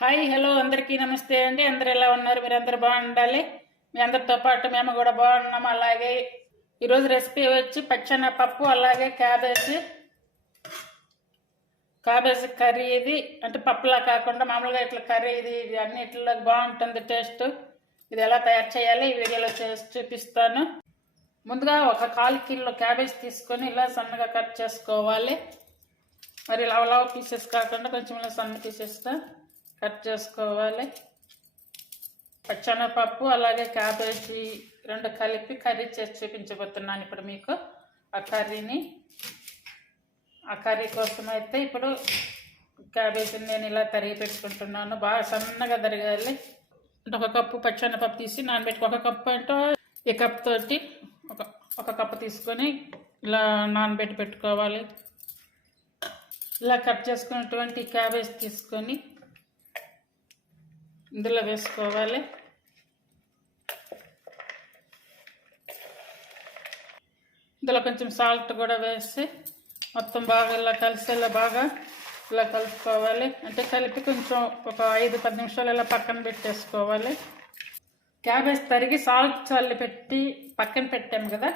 Hi hello అందరికీ నమస్తే అండి. అందరు ఎలా ఉన్నారు? మీరు అందరు బాగుండాలి? మీ అందరితో పాటు మేము కూడా బాగున్నాము. అలాగే ఈరోజు రెసిపీ వచ్చి పచ్చన పప్పు అలాగే క్యాబేజీ. క్యాబేజీ కర్రీ ఇది. అంటే పప్పులా కాకుండా మామూలుగా ఇట్లా కర్రీ ఇది ఇది అన్నిటిలో బాగుంటుంది టేస్ట్. ఇది ఎలా తయారు చేయాలి? ఈ వీడియోలో చేసి చూపిస్తాను. ముందుగా ఒక కాల్ కిలో క్యాబేజ్ తీసుకొని ఇలా సన్నగా కట్ చేసుకోవాలి. మరి లవ్ లవ్ పీసెస్ కాకుండా కొంచెం ఇలా సన్న పీసెస్తో కట్ చేసుకోవాలి. పచ్చనపప్పు అలాగే క్యాబేజీ రెండు కలిపి కర్రీ చేసి చూపించబోతున్నాను ఇప్పుడు మీకు ఆ కర్రీని. ఆ కర్రీ కోసం అయితే ఇప్పుడు క్యాబేజీని నేను ఇలా తరిగి పెట్టుకుంటున్నాను. బాగా సన్నగా తరగాలి. అంటే ఒక కప్పు పచ్చనపప్పు తీసి నానబెట్టుకో ఒక కప్పు అంటే ఈ కప్ తోటి ఒక ఒక కప్పు తీసుకొని ఇలా నానబెట్టి పెట్టుకోవాలి. ఇలా కట్ చేసుకున్నటువంటి క్యాబేజ్ తీసుకొని ఇందులో వేసుకోవాలి ఇందులో కొంచెం సాల్ట్ కూడా వేసి మొత్తం బాగా ఇలా కలిసేలా బాగా ఇలా కలుపుకోవాలి అంటే కలిపి కొంచెం ఒక ఐదు పది నిమిషాలు ఇలా పక్కన పెట్టేసుకోవాలి క్యాబేజ్ తరిగి సాల్ట్ చల్లి పెట్టి పక్కన పెట్టాము కదా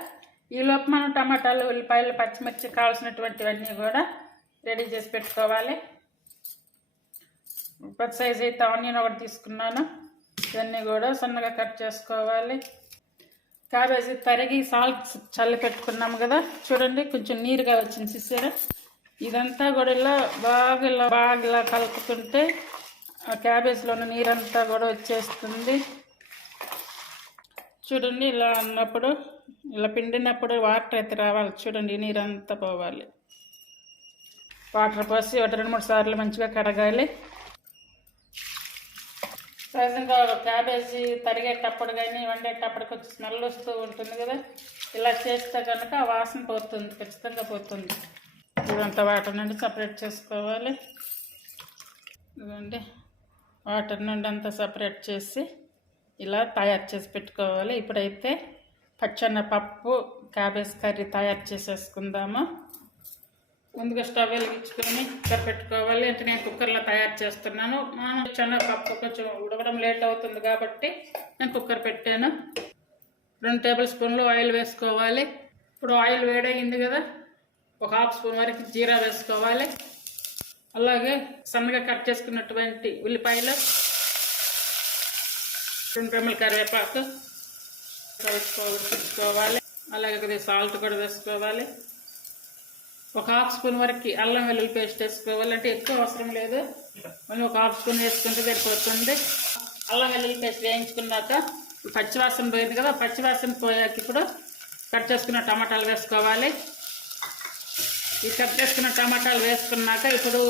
ఈ మనం టమాటాలు ఉల్లిపాయలు పచ్చిమిర్చి కావాల్సినటువంటివన్నీ కూడా రెడీ చేసి పెట్టుకోవాలి పెద్ద సైజ్ అయితే ఆనియన్ ఒకటి తీసుకున్నాను. ఇవన్నీ కూడా సన్నగా కట్ చేసుకోవాలి. క్యాబేజీ తరిగి సాల్ట్ చల్లి పెట్టుకున్నాము కదా చూడండి కొంచెం నీరుగా వచ్చింది చూసారా? ఇదంతా కూడా ఇలా బాగా ఇలా బాగా ఇలా కలుపుకుంటే ఆ క్యాబేజ్లో ఉన్న నీరంతా కూడా వచ్చేస్తుంది. చూడండి ఇలా అన్నప్పుడు ఇలా పిండినప్పుడు వాటర్ అయితే రావాలి. చూడండి నీరంతా పోవాలి. వాటర్ పోసి ఒకటి రెండు మూడు సార్లు మంచిగా కడగాలి. సహజంగా క్యాబేజీ తరిగేటప్పుడు కానీ వండేటప్పుడు కొంచెం స్మెల్ వస్తూ ఉంటుంది కదా. ఇలా చేస్తే కనుక వాసన పోతుంది ఖచ్చితంగా పోతుంది. ఇదంతా వాటర్ నుండి సపరేట్ చేసుకోవాలి. ఇదండి వాటర్ నుండి అంతా సపరేట్ చేసి ఇలా తయారు చేసి పెట్టుకోవాలి. ఇప్పుడైతే పచ్చన్న పప్పు క్యాబేజ్ కర్రీ తయారు చేసేసుకుందాము. ముందుగా స్టవ్ వెలిగించుకొని కుక్కర్ పెట్టుకోవాలి. అంటే నేను కుక్కర్లో తయారు చేస్తున్నాను. మనం పప్పు కొంచెం ఉడకడం లేట్ అవుతుంది కాబట్టి నేను కుక్కర్ పెట్టాను. రెండు టేబుల్ స్పూన్లు ఆయిల్ వేసుకోవాలి. ఇప్పుడు ఆయిల్ వేడయింది కదా ఒక హాఫ్ స్పూన్ వరకు జీరా వేసుకోవాలి. అలాగే సన్నగా కట్ చేసుకున్నటువంటి ఉల్లిపాయలు రెండు రెమ్మల కరివేపాకు కలుసుకోవాలి అలాగే కొద్దిగా సాల్ట్ కూడా వేసుకోవాలి. ఒక హాఫ్ స్పూన్ వరకు అల్లం వెల్లుల్లి పేస్ట్ వేసుకోవాలంటే ఎక్కువ అవసరం లేదు. మనం ఒక హాఫ్ స్పూన్ వేసుకుంటే సరిపోతుంది. అల్లం వెల్లుల్లి పేస్ట్ వేయించుకున్నాక పచ్చివాసన పోయింది కదా పచ్చివాసన పోయాక ఇప్పుడు కట్ చేసుకున్న టమాటాలు వేసుకోవాలి. ఈ కట్ చేసుకున్న టమాటాలు వేసుకున్నాక ఇప్పుడు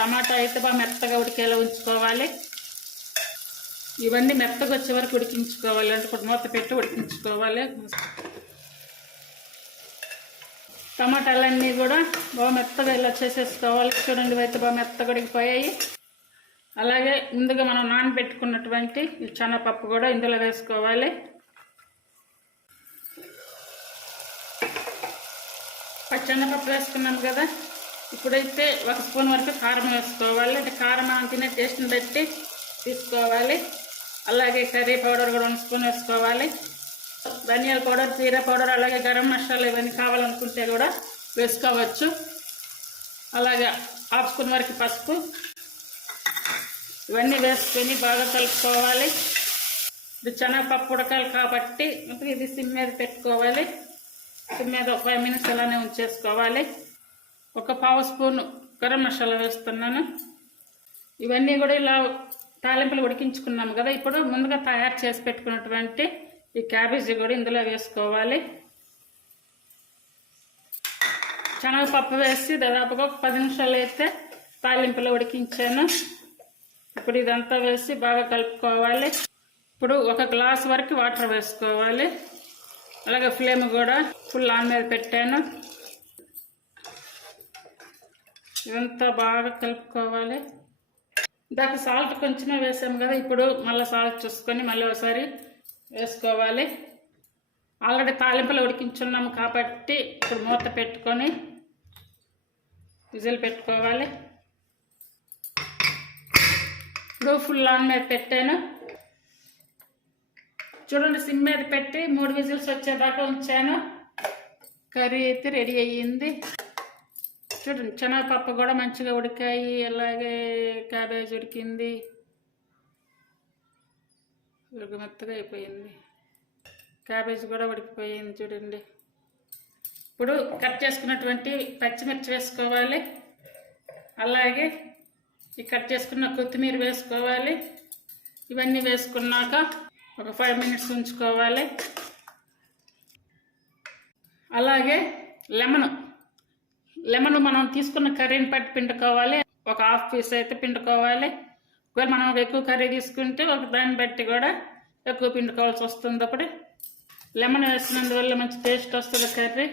టమాటా అయితే బాగా మెత్తగా ఉడికేలా ఉంచుకోవాలి. ఇవన్నీ మెత్తగా వచ్చే వరకు ఉడికించుకోవాలి. అంటే ఇప్పుడు మూత పెట్టి ఉడికించుకోవాలి. టమాటాలన్నీ కూడా బాగా మెత్తగా ఇలా చేసేసుకోవాలి. చూడండి అయితే బాగా మెత్తగడిగిపోయాయి అలాగే ముందుగా మనం నానబెట్టుకున్నటువంటి ఈ శనగపప్పు కూడా ఇందులో వేసుకోవాలి. పచ్చెనపప్పు వేసుకున్నాం కదా ఇప్పుడైతే ఒక స్పూన్ వరకు కారం వేసుకోవాలి. అంటే కారం మనం తినే టేస్ట్ని బట్టి తీసుకోవాలి. అలాగే కర్రీ పౌడర్ కూడా వన్ స్పూన్ వేసుకోవాలి. ధనియాల పౌడర్ జీరా పౌడర్ అలాగే గరం మసాలా ఇవన్నీ కావాలనుకుంటే కూడా వేసుకోవచ్చు. అలాగే హాఫ్ స్పూన్ వరకు పసుపు. ఇవన్నీ వేసుకొని బాగా కలుపుకోవాలి. ఇది శనగపప్పు ఉడకాలి కాబట్టి ఇది సిమ్ మీద పెట్టుకోవాలి. సిమ్ మీద ఒక ఫైవ్ మినిట్స్ అలానే ఉంచేసుకోవాలి. ఒక పావు స్పూన్ గరం మసాలా వేస్తున్నాను. ఇవన్నీ కూడా ఇలా తాలింపులు ఉడికించుకున్నాము కదా ఇప్పుడు ముందుగా తయారు చేసి పెట్టుకున్నటువంటి ఈ క్యాబేజీ కూడా ఇందులో వేసుకోవాలి. శనగపప్పు వేసి దాదాపుగా ఒక పది నిమిషాలు అయితే తాలింపులో ఉడికించాను. ఇప్పుడు ఇదంతా వేసి బాగా కలుపుకోవాలి. ఇప్పుడు ఒక గ్లాస్ వరకు వాటర్ వేసుకోవాలి. అలాగే ఫ్లేమ్ కూడా ఫుల్ ఆన్ మీద పెట్టాను. ఇదంతా బాగా కలుపుకోవాలి. ఇందాక సాల్ట్ కొంచెమే వేసాము కదా ఇప్పుడు మళ్ళీ సాల్ట్ చూసుకొని మళ్ళీ ఒకసారి వేసుకోవాలి. ఆల్రెడీ తాలింపులు ఉడికించున్నాము కాబట్టి ఇప్పుడు మూత పెట్టుకొని విజిల్ పెట్టుకోవాలి. ఇప్పుడు ఫుల్ ఆన్ మీద పెట్టాను. చూడండి సిమ్ మీద పెట్టి మూడు విజిల్స్ వచ్చేదాకా ఉంచాను. కర్రీ అయితే రెడీ అయ్యింది. చూడండి శనగపప్పు కూడా మంచిగా ఉడికాయి అలాగే క్యాబేజ్ ఉడికింది. ఉడికి మెత్తగా అయిపోయింది. క్యాబేజ్ కూడా ఉడికిపోయింది చూడండి. ఇప్పుడు కట్ చేసుకున్నటువంటి పచ్చిమిర్చి వేసుకోవాలి. అలాగే ఈ కట్ చేసుకున్న కొత్తిమీర వేసుకోవాలి. ఇవన్నీ వేసుకున్నాక ఒక ఫైవ్ మినిట్స్ ఉంచుకోవాలి. అలాగే లెమన్. లెమన్ మనం తీసుకున్న కర్రీని పట్టి పిండుకోవాలి. ఒక హాఫ్ పీస్ అయితే పిండుకోవాలి. ఒకవేళ మనం ఎక్కువ కర్రీ తీసుకుంటే ఒక దాన్ని బట్టి కూడా ఎక్కువ పిండుకోవాల్సి వస్తుంది అప్పుడు లెమన్ వేసినందువల్ల మంచి టేస్ట్ వస్తుంది కర్రీ.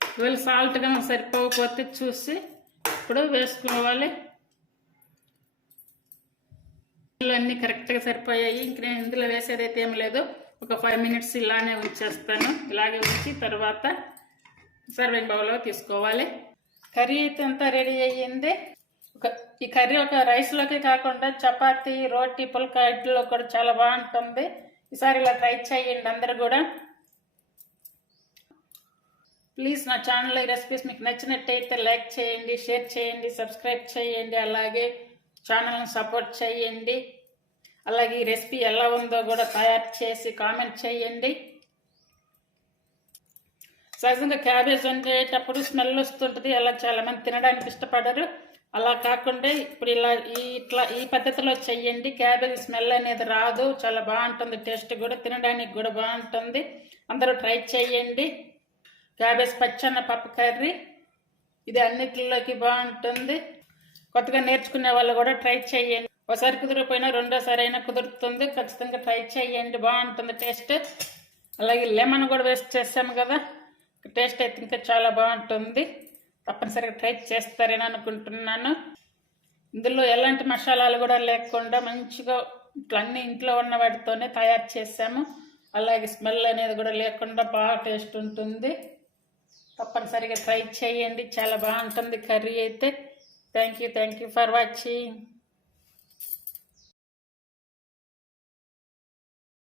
ఒకవేళ సాల్ట్ కనుక సరిపోకపోతే చూసి ఇప్పుడు వేసుకోవాలి. అన్నీ కరెక్ట్గా సరిపోయాయి. ఇంక నేను ఇందులో వేసేది అయితే ఏం లేదు. ఒక ఫైవ్ మినిట్స్ ఇలానే ఉంచేస్తాను. ఇలాగే ఉంచి తర్వాత సర్వింగ్ బౌల్లో తీసుకోవాలి. కర్రీ అయితే అంతా రెడీ అయ్యింది. ఈ కర్రీ ఒక రైస్లోకి కాకుండా చపాతి రోటీ పుల్కా ఇడ్లీలో కూడా చాలా బాగుంటుంది. ఈసారి ఇలా ట్రై చేయండి అందరు కూడా. ప్లీజ్ నా ఛానల్లో ఈ రెసిపీస్ మీకు నచ్చినట్టయితే లైక్ చేయండి షేర్ చేయండి సబ్స్క్రైబ్ చేయండి అలాగే ఛానల్ని సపోర్ట్ చేయండి. అలాగే ఈ రెసిపీ ఎలా ఉందో కూడా తయారు చేసి కామెంట్ చేయండి. సహజంగా క్యాబేజ్ వండేటప్పుడు స్మెల్ వస్తుంటుంది అలా చాలామంది తినడానికి ఇష్టపడరు. అలా కాకుండా ఇప్పుడు ఇలా ఈ ఇట్లా ఈ పద్ధతిలో చెయ్యండి. క్యాబేజ్ స్మెల్ అనేది రాదు. చాలా బాగుంటుంది. టేస్ట్ కూడా తినడానికి కూడా బాగుంటుంది. అందరూ ట్రై చేయండి క్యాబేజ్ పచ్చన్న పప్పు కర్రీ. ఇది అన్నిటిలోకి బాగుంటుంది. కొత్తగా నేర్చుకునే వాళ్ళు కూడా ట్రై చేయండి ఒకసారి కుదిరిపోయినా రెండోసారి అయినా కుదురుతుంది. ఖచ్చితంగా ట్రై చేయండి బాగుంటుంది టేస్ట్. అలాగే లెమన్ కూడా వేస్ట్ చేసాము కదా. టేస్ట్ అయితే ఇంకా చాలా బాగుంటుంది. తప్పనిసరిగా ట్రై చేస్తారని అనుకుంటున్నాను. ఇందులో ఎలాంటి మసాలాలు కూడా లేకుండా మంచిగా ఇట్లా అన్ని ఇంట్లో ఉన్న వాటితోనే తయారు చేసాము. అలాగే స్మెల్ అనేది కూడా లేకుండా బాగా టేస్ట్ ఉంటుంది. తప్పనిసరిగా ట్రై చేయండి. చాలా బాగుంటుంది కర్రీ అయితే. Thank you thank you for watching.